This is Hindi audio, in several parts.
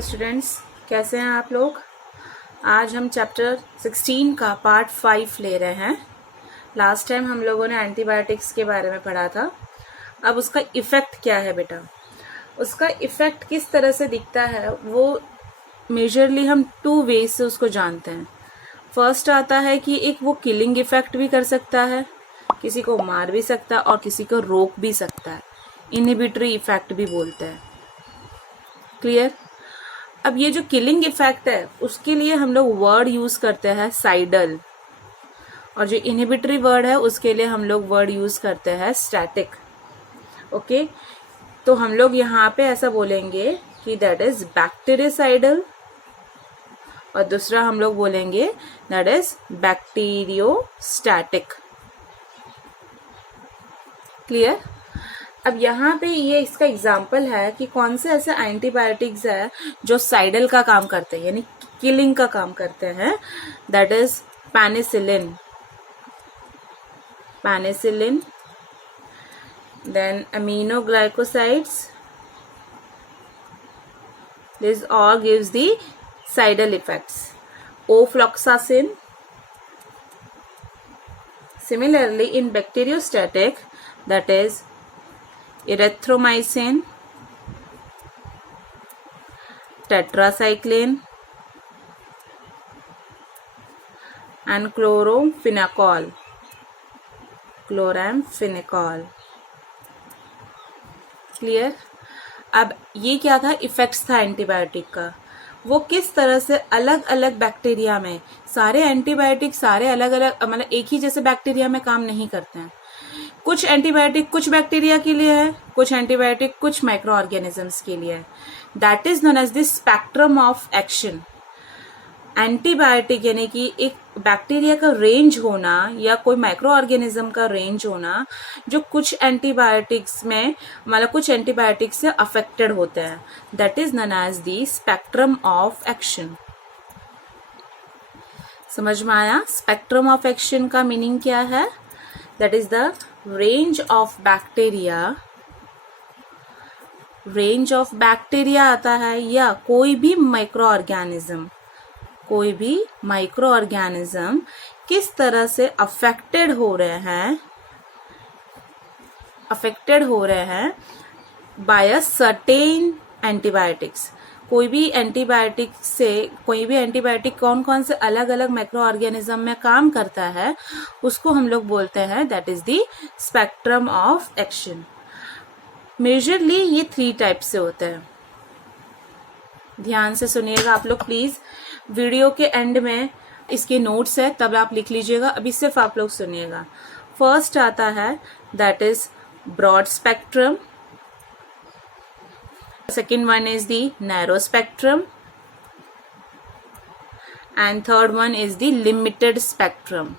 हेलो स्टूडेंट्स, कैसे हैं आप लोग। आज हम चैप्टर 16 का पार्ट 5 ले रहे हैं। लास्ट टाइम हम लोगों ने एंटीबायोटिक्स के बारे में पढ़ा था। अब उसका इफ़ेक्ट क्या है बेटा, उसका इफ़ेक्ट किस तरह से दिखता है वो मेजरली हम 2 वेज से उसको जानते हैं। फर्स्ट आता है कि एक वो किलिंग इफ़ेक्ट भी कर सकता है, किसी को मार भी सकता है और किसी को रोक भी सकता है। इनहिबिटरी इफ़ेक्ट भी बोलते हैं। क्लियर। अब ये जो किलिंग इफेक्ट है उसके लिए हम लोग वर्ड यूज करते हैं साइडल, और जो इनहिबिटरी वर्ड है उसके लिए हम लोग वर्ड यूज करते हैं स्टैटिक। ओके, तो हम लोग यहाँ पे ऐसा बोलेंगे कि दैट इज बैक्टीरियासाइडल, और दूसरा हम लोग बोलेंगे दैट इज बैक्टीरियोस्टैटिक। क्लियर। अब यहाँ पे ये इसका एग्जाम्पल है कि कौन से ऐसे एंटीबायोटिक्स है जो साइडल का काम करते हैं, यानी किलिंग का काम करते हैं। That is penicillin, then aminoglycosides. This all gives the sidal effects. Ofloxacin. Similarly, in bacteriostatic, that is erythromycin, tetracycline, and chloramphenicol. Clear. अब ये क्या था, इफेक्ट्स था एंटीबायोटिक का। वो किस तरह से अलग अलग बैक्टीरिया में, सारे एंटीबायोटिक सारे अलग अलग मतलब एक ही जैसे बैक्टीरिया में काम नहीं करते हैं। कुछ एंटीबायोटिक कुछ बैक्टीरिया के लिए है, कुछ एंटीबायोटिक कुछ माइक्रो ऑर्गेनिजम्स के लिए है। That is known as the spectrum of action. Antibiotic यानी कि एक बैक्टीरिया का रेंज होना या कोई माइक्रो ऑर्गेनिज्म का रेंज होना जो कुछ एंटीबायोटिक्स में मतलब कुछ एंटीबायोटिक्स से अफेक्टेड होते हैं। That is known as the spectrum of action. समझ में आया? स्पेक्ट्रम ऑफ एक्शन का मीनिंग क्या है? That is the range of bacteria. Range of bacteria आता है या कोई भी माइक्रो ऑर्गेनिज्म किस तरह से अफेक्टेड हो रहे हैं बाय अ सर्टेन एंटीबायोटिक्स। कोई भी एंटीबायोटिक कौन कौन से अलग अलग माइक्रो ऑर्गेनिज्म में काम करता है उसको हम लोग बोलते हैं that is the spectrum of action. Majorly ये 3 टाइप से होते हैं। ध्यान से सुनिएगा आप लोग प्लीज। वीडियो के एंड में इसके नोट्स है, तब आप लिख लीजिएगा, अभी सिर्फ आप लोग सुनिएगा। फर्स्ट आता है that is broad spectrum, second one is the narrow spectrum, and third one is the limited spectrum.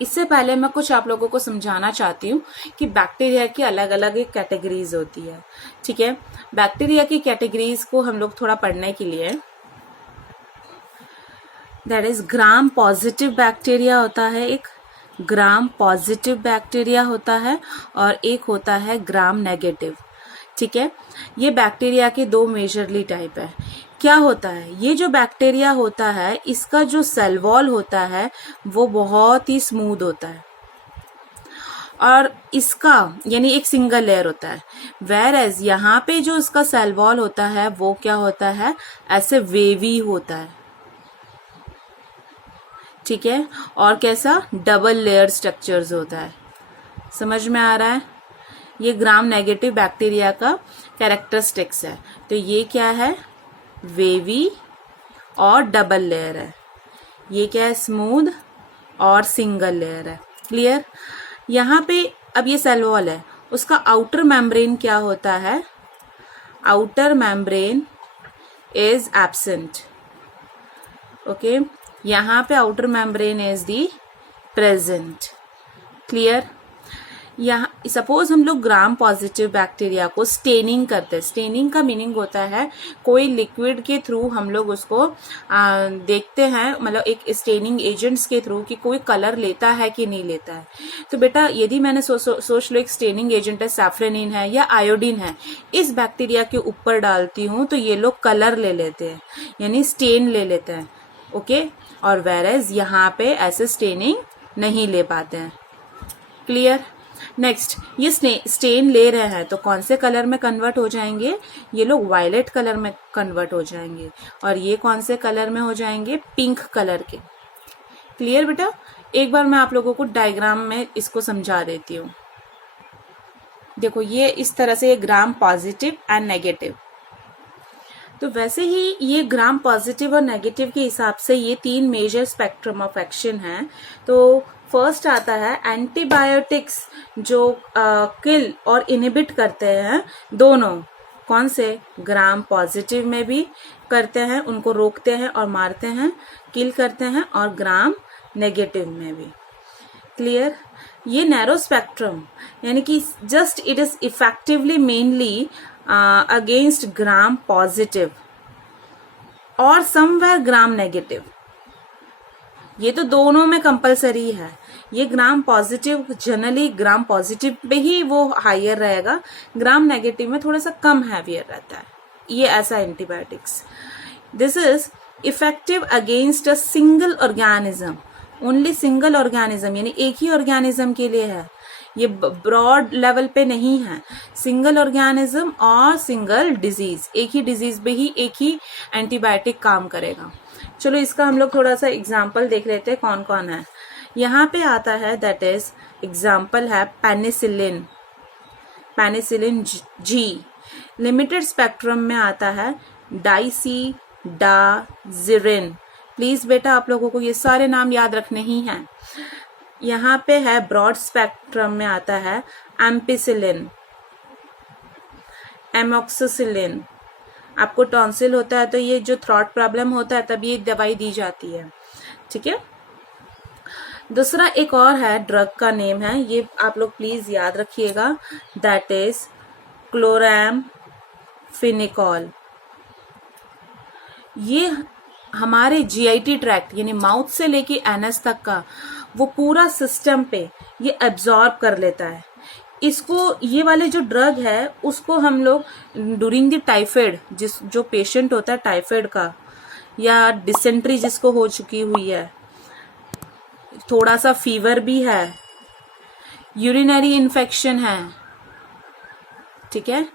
इससे पहले मैं कुछ आप लोगों को समझाना चाहती हूँ कि बैक्टीरिया की अलग अलग एक कैटेगरीज होती है। ठीक है, बैक्टीरिया की कैटेगरीज को हम लोग थोड़ा पढ़ने के लिए, that is gram positive bacteria होता है, एक ग्राम पॉजिटिव बैक्टीरिया होता है और एक होता है ग्राम नेगेटिव। ठीक है, ये बैक्टीरिया के 2 मेजरली टाइप है। क्या होता है, ये जो बैक्टीरिया होता है इसका जो सेल वॉल होता है वो बहुत ही स्मूथ होता है और इसका यानी एक सिंगल लेयर होता है। वेयर एज यहाँ पे जो इसका सेल वॉल होता है वो क्या होता है, ऐसे वेवी होता है। ठीक है, और कैसा, डबल लेयर स्ट्रक्चर्स होता है। समझ में आ रहा है? ये ग्राम नेगेटिव बैक्टीरिया का कैरेक्टरिस्टिक्स है। तो ये क्या है, वेवी और डबल लेयर है। ये क्या है, स्मूथ और सिंगल लेयर है। क्लियर। यहाँ पे अब ये सेल वॉल है, उसका आउटर मेम्ब्रेन क्या होता है, outer membrane is absent. Okay, यहाँ पे outer membrane is the present. Clear. यहाँ सपोज हम लोग ग्राम पॉजिटिव बैक्टीरिया को स्टेनिंग करते हैं। स्टेनिंग का मीनिंग होता है कोई लिक्विड के थ्रू हम लोग उसको देखते हैं, मतलब एक स्टेनिंग एजेंट्स के थ्रू कि कोई कलर लेता है कि नहीं लेता है। तो बेटा यदि मैंने सोच लो एक स्टेनिंग एजेंट है, सैफ्रेनिन है या आयोडीन है, इस बैक्टीरिया के ऊपर डालती हूँ तो ये लोग कलर ले लेते हैं, यानी स्टेन ले लेते हैं। ओके, और वेरेज यहाँ पे ऐसे स्टेनिंग नहीं ले पाते हैं। क्लियर? नेक्स्ट, ये स्टेन ले रहे हैं तो कौन से कलर में कन्वर्ट हो जाएंगे? ये लोग वायलेट कलर में कन्वर्ट हो जाएंगे, और ये कौन से कलर में हो जाएंगे? पिंक कलर के। क्लियर बेटा? एक बार मैं आप लोगों को डायग्राम में इसको समझा देती हूँ। देखो ये इस तरह से, ये ग्राम पॉजिटिव एंड नेगेटिव। तो वैसे ही ये ग्राम पॉजिटिव और नेगेटिव के हिसाब से ये 3 मेजर स्पेक्ट्रम ऑफ एक्शन है। तो फर्स्ट आता है एंटीबायोटिक्स जो किल और इनहिबिट करते हैं, दोनों। कौन से? ग्राम पॉजिटिव में भी करते हैं, उनको रोकते हैं और मारते हैं, किल करते हैं, और ग्राम नेगेटिव में भी। क्लियर? ये नैरो स्पेक्ट्रम यानी कि just it is effectively mainly against gram positive और समवेयर ग्राम नेगेटिव। ये तो दोनों में कंपलसरी है। ये gram positive generally gram positive pay ही वो हायर रहेगा, ग्राम नेगेटिव में थोड़ा सा कम हैवियर रहता है। ये ऐसा antibiotics. This is effective against a single organism, only single organism, यानी एक ही ऑर्गेनिज्म के लिए है, ये ब्रॉड लेवल पे नहीं है। सिंगल ऑर्गेनिज्म और सिंगल डिजीज, एक ही डिजीज पे ही एक ही एंटीबायोटिक काम करेगा। चलो इसका हम लोग थोड़ा सा एग्जाम्पल देख लेते हैं कौन कौन है। यहाँ पे आता है, दैट इज एग्जाम्पल है penicillin, penicillin G. Limited spectrum में आता है डाइसीडाजिरिन। प्लीज बेटा आप लोगों को ये सारे नाम याद रखने ही हैं। यहाँ पे है ब्रॉड स्पेक्ट्रम में आता है एम्पिसिलिन, एमोक्सिसिलिन। आपको टॉन्सिल होता है तो ये जो थ्रॉट प्रॉब्लम होता है तब ये दवाई दी जाती है। ठीक है। दूसरा एक और है, ड्रग का नेम है, ये आप लोग प्लीज याद रखिएगा, दैट इज क्लोरामफेनिकॉल। ये हमारे जीआईटी ट्रैक्ट यानी माउथ से लेके एनएस तक का वो पूरा सिस्टम पे ये एब्जॉर्ब कर लेता है। इसको, ये वाले जो ड्रग है उसको हम लोग ड्यूरिंग द टाइफाइड, जो पेशेंट होता है टाइफाइड का या डिसेंट्री जिसको हो चुकी हुई है, थोड़ा सा फीवर भी है, यूरिनरी इन्फेक्शन है, ठीक है,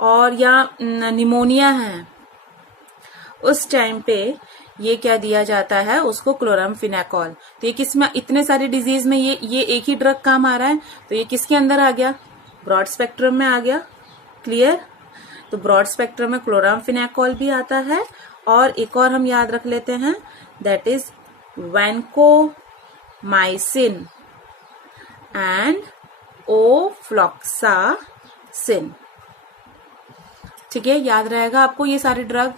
और या निमोनिया है, उस टाइम पे ये क्या दिया जाता है उसको? क्लोरामफेनिकॉल। तो ये किसमें, इतने सारे डिजीज में ये एक ही ड्रग काम आ रहा है, तो ये किसके अंदर आ गया? ब्रॉड स्पेक्ट्रम में आ गया। क्लियर? तो ब्रॉड स्पेक्ट्रम में क्लोरामफेनिकॉल भी आता है, और एक और हम याद रख लेते हैं, that is vancomycin and ofloxacin. ठीक है, याद रहेगा आपको ये सारे drug,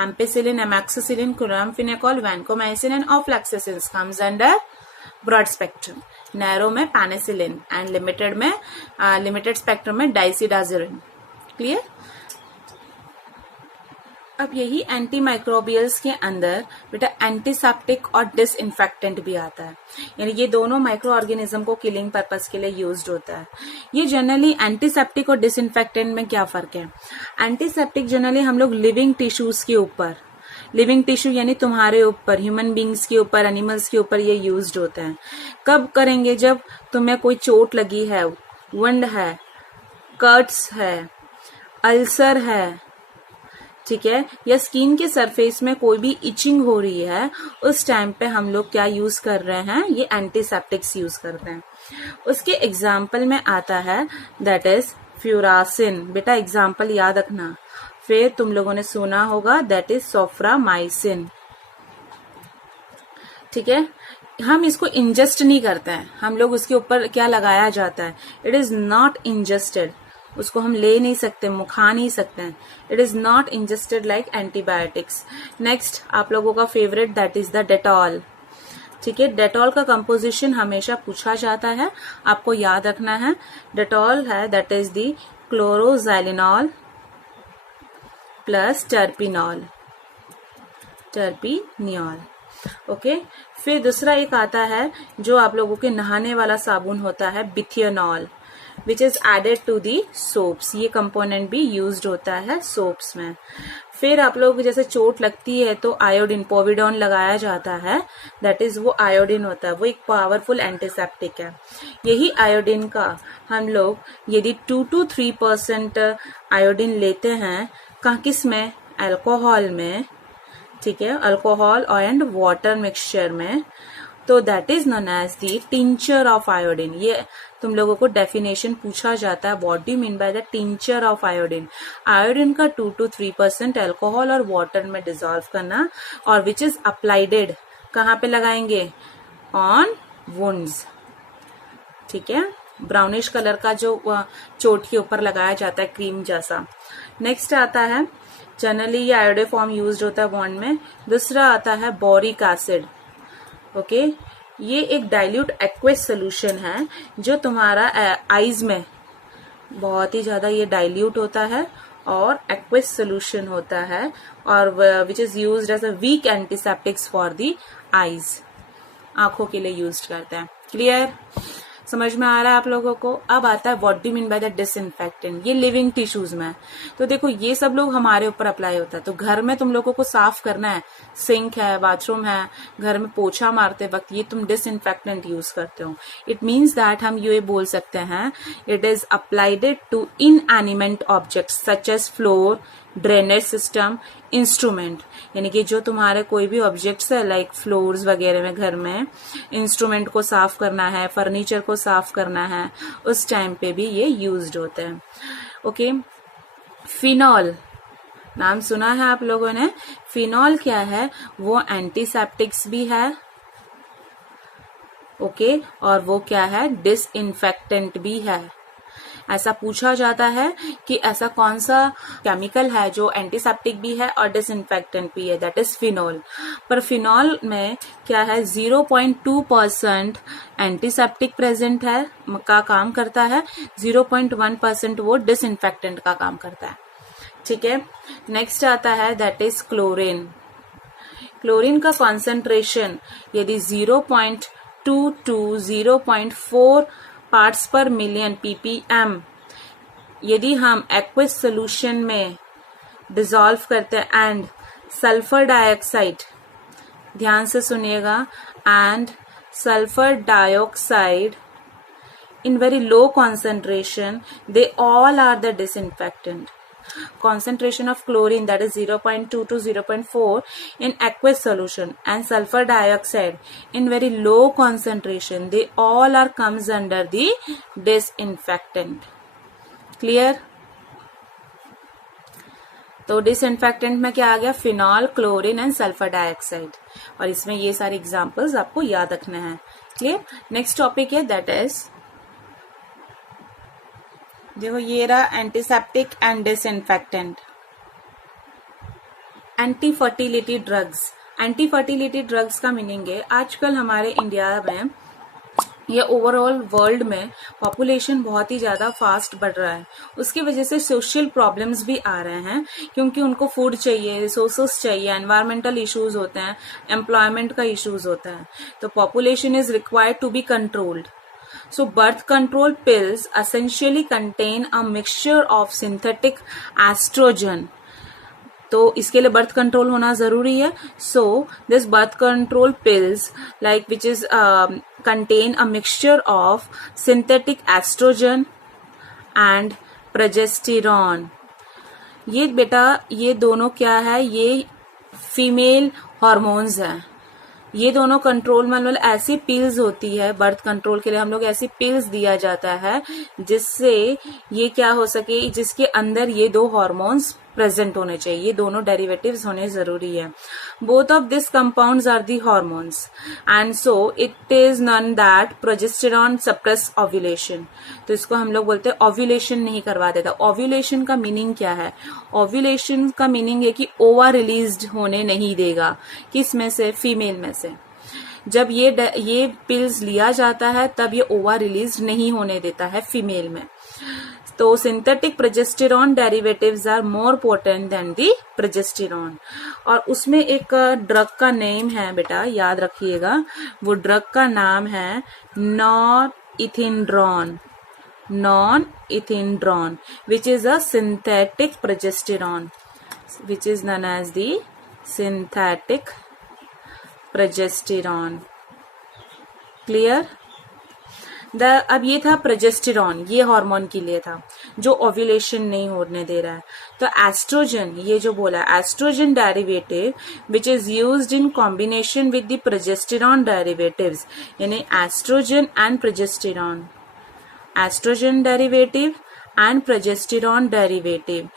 ampicillin, amoxicillin, chloramphenicol, vancomycin and ofloxacin comes under broad spectrum. Narrow में पेनिसिलिन एंड लिमिटेड स्पेक्ट्रम में डाइसीडाजिरिन। क्लियर? अब यही एंटी माइक्रोबियल्स के अंदर बेटा एंटीसेप्टिक और डिसइंफेक्टेंट भी आता है, यानी ये दोनों माइक्रो ऑर्गेनिज्म को किलिंग पर्पस के लिए यूज्ड होता है। ये जनरली एंटीसेप्टिक और डिसइंफेक्टेंट में क्या फर्क है? एंटीसेप्टिक जनरली हम लोग लिविंग टिश्यूज के ऊपर, लिविंग टिश्यू यानी तुम्हारे ऊपर, ह्यूमन बींग्स के ऊपर, एनिमल्स के ऊपर ये यूज्ड होते हैं। कब करेंगे? जब तुम्हें कोई चोट लगी है, वंड है, कट्स है, अल्सर है, ठीक है, या स्किन के सरफेस में कोई भी इचिंग हो रही है, उस टाइम पे हम लोग क्या यूज कर रहे हैं? ये एंटीसेप्टिक्स यूज करते हैं। उसके एग्जाम्पल में आता है दैट इज फ्यूरासिन। बेटा एग्जाम्पल याद रखना। फिर तुम लोगों ने सुना होगा दैट इज सोफ्रामाइसिन। ठीक है, हम इसको इंजेस्ट नहीं करते हैं, हम लोग उसके ऊपर क्या लगाया जाता है? इट इज नॉट इंजेस्टेड, उसको हम ले नहीं सकते, खा नहीं सकते हैं। It is not ingested like antibiotics. Next आप लोगों का favourite that is the Dettol. ठीक है। डेटॉल का कंपोजिशन हमेशा पूछा जाता है, आपको याद रखना है। डेटॉल है that is the chloroxylenol plus terpineol, okay. फिर दूसरा एक आता है जो आप लोगों के नहाने वाला साबुन होता है, bithionol, which is added to the soaps. ये कंपोनेंट भी यूज्ड होता है सोप्स में। फिर आप लोग जैसे चोट लगती है तो आयोडीन, पोविडॉन लगाया जाता है, दैट इज वो आयोडीन होता है, वो एक पावरफुल एंटीसेप्टिक है। यही आयोडीन का हम लोग यदि 2 to 3% आयोडीन लेते हैं, किस में, अल्कोहल में, ठीक है, अल्कोहल एंड वाटर मिक्सचर में, तो that is known as the tincture of iodine. ये तुम लोगों को डेफिनेशन पूछा जाता है, what do you mean by the tincture of iodine. Iodine का 2 to 3% अल्कोहल और वाटर में डिसॉल्व करना, और विच इज अप्लाइडेड, कहाँ पे लगाएंगे, ऑन वुंड्स, ठीक है, ब्राउनिश कलर का जो चोट के ऊपर लगाया जाता है, क्रीम जैसा। नेक्स्ट आता है, जनरली ये आयोडोफॉर्म यूज्ड होता है बॉन्ड में। दूसरा आता है बोरिक एसिड, ओके। ये एक डाइल्यूट एक्वेस सोल्यूशन है जो तुम्हारा आईज में बहुत ही ज्यादा ये डाइल्यूट होता है और एक्वेस सोल्यूशन होता है, और which is used as a weak antiseptics for the eyes, आंखों के लिए यूज्ड करते हैं। क्लियर, समझ में आ रहा है आप लोगों को। अब आता है what do mean by the disinfectant. ये लिविंग टिश्यूज में, तो देखो ये सब लोग हमारे ऊपर अप्लाई होता है। तो घर में तुम लोगों को साफ करना है, सिंक है, बाथरूम है, घर में पोछा मारते वक्त ये तुम डिसइंफेक्टेंट यूज करते हो। इट मीन्स दैट हम ये बोल सकते हैं, it is applieded to inanimate objects such as floor, drainage system, instrument. यानी कि जो तुम्हारे कोई भी ऑब्जेक्ट्स है लाइक फ्लोर्स वगैरह में, घर में इंस्ट्रूमेंट को साफ करना है, फर्नीचर को साफ करना है, उस टाइम पे भी ये यूज्ड होते हैं, ओके। फिनॉल, नाम सुना है आप लोगों ने। फिनॉल क्या है, वो एंटीसेप्टिक्स भी है, ओके, और वो क्या है, डिसइंफेक्टेंट भी है। ऐसा पूछा जाता है कि ऐसा कौन सा केमिकल है जो एंटीसेप्टिक भी है और डिसइंफेक्टेंट भी है, दैट इज फिनॉल। पर फिनॉल में क्या है, 0.2% एंटीसेप्टिक प्रेजेंट है, का काम करता है, 0.1% वो डिसइंफेक्टेंट का काम करता है, ठीक है। नेक्स्ट आता है दैट इज क्लोरीन। क्लोरीन का कॉन्सेंट्रेशन यदि 0.2 to 0.4 पार्ट्स पर मिलियन ppm यदि हम एक्वस सोल्यूशन में डिसॉल्व करते हैं, एंड सल्फर डाइऑक्साइड, ध्यान से सुनिएगा, and sulphur dioxide in very low concentration, they all are the disinfectant. Concentration of chlorine, that is 0.2 to 0.4 in aqueous solution, and sulfur dioxide in very low concentration, they all are comes under the disinfectant. Clear? तो डिसइंफेक्टेंट में क्या आ गया, phenol, chlorine and sulphur dioxide, और इसमें ये सारे एग्जांपल्स आपको याद रखने हैं। क्लियर? नेक्स्ट टॉपिक है दैट इज, देखो ये रहा antiseptic and disinfectant. Anti fertility drugs. Anti fertility drugs का मीनिंग है, आजकल हमारे इंडिया में या ओवरऑल वर्ल्ड में पॉपुलेशन बहुत ही ज्यादा फास्ट बढ़ रहा है, उसकी वजह से सोशल प्रॉब्लम्स भी आ रहे हैं, क्योंकि उनको फूड चाहिए, रिसोर्सेस चाहिए, एनवायरमेंटल इश्यूज होते हैं, एम्प्लॉयमेंट का इश्यूज होता है, तो population is required to be controlled. So birth control pills essentially contain a mixture of synthetic estrogen. तो इसके लिए बर्थ कंट्रोल होना जरूरी है. So this birth control pills like which is contain a mixture of synthetic estrogen and progesterone. ये बेटा ये दोनों क्या है, ये फीमेल हॉर्मोन्स हैं. ये दोनों कंट्रोल मतलब ऐसी पिल्स होती है बर्थ कंट्रोल के लिए, हम लोग ऐसी पिल्स दिया जाता है जिससे ये क्या हो सके, जिसके अंदर ये दो हॉर्मोन्स प्रेजेंट होने चाहिए, ये दोनों डेरिवेटिव्स होने जरूरी है. Both of this compounds are the hormones and so it is known that progesterone suppress ovulation. तो इसको हम लोग बोलते हैं ओव्यूलेशन नहीं करवा देता. ओव्यूलेशन का मीनिंग क्या है? ओव्यूलेशन का मीनिंग है कि ओवा रिलीज्ड होने नहीं देगा. किस में से? फीमेल में से. जब ये पिल्स लिया जाता है तब ये ओवा रिलीज नहीं होने देता है फीमेल में। तो synthetic progesterone derivatives are more potent than the progesterone. और उसमें एक ड्रग का नेम है बेटा, याद रखिएगा, वो ड्रग का नाम है नॉरइथिंड्रोन, non-ethindron, which is a synthetic progesterone, which is known as the synthetic progesterone. Clear? अब ये था प्रोजेस्टेरॉन, ये हार्मोन के लिए था जो ओव्यूलेशन नहीं होने दे रहा है। तो एस्ट्रोजन, ये जो बोला estrogen derivative which is used in combination with the progesterone derivatives, यानी estrogen and progesterone, estrogen derivative and progesterone derivative,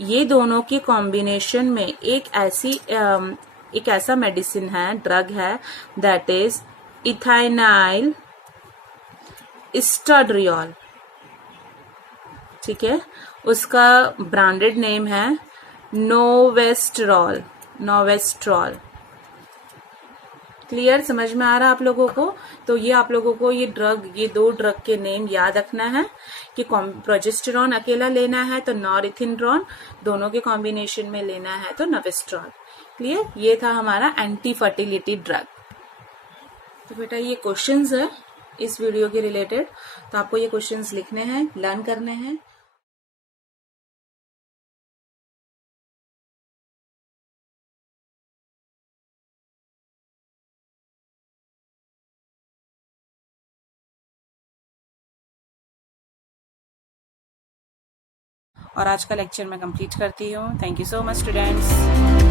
ये दोनों के कॉम्बिनेशन में एक ऐसा मेडिसिन है, ड्रग है, दैट इज इथाइनाइल एस्ट्राडियोल। ठीक है, उसका ब्रांडेड नेम है नोवेस्ट्रॉल। क्लियर, समझ में आ रहा आप लोगों को? तो ये आप लोगों को ये दो ड्रग के नेम याद रखना है कि प्रोजेस्टेरॉन अकेला लेना है तो नॉरइथिंड्रोन, दोनों के कॉम्बिनेशन में लेना है तो नोवेस्ट्रॉल। क्लियर, ये था हमारा एंटी फर्टिलिटी ड्रग। तो बेटा ये क्वेश्चंस है इस वीडियो के रिलेटेड, तो आपको ये क्वेश्चंस लिखने हैं, लर्न करने हैं। और आज का लेक्चर मैं कंप्लीट करती हूँ। Thank you so much students.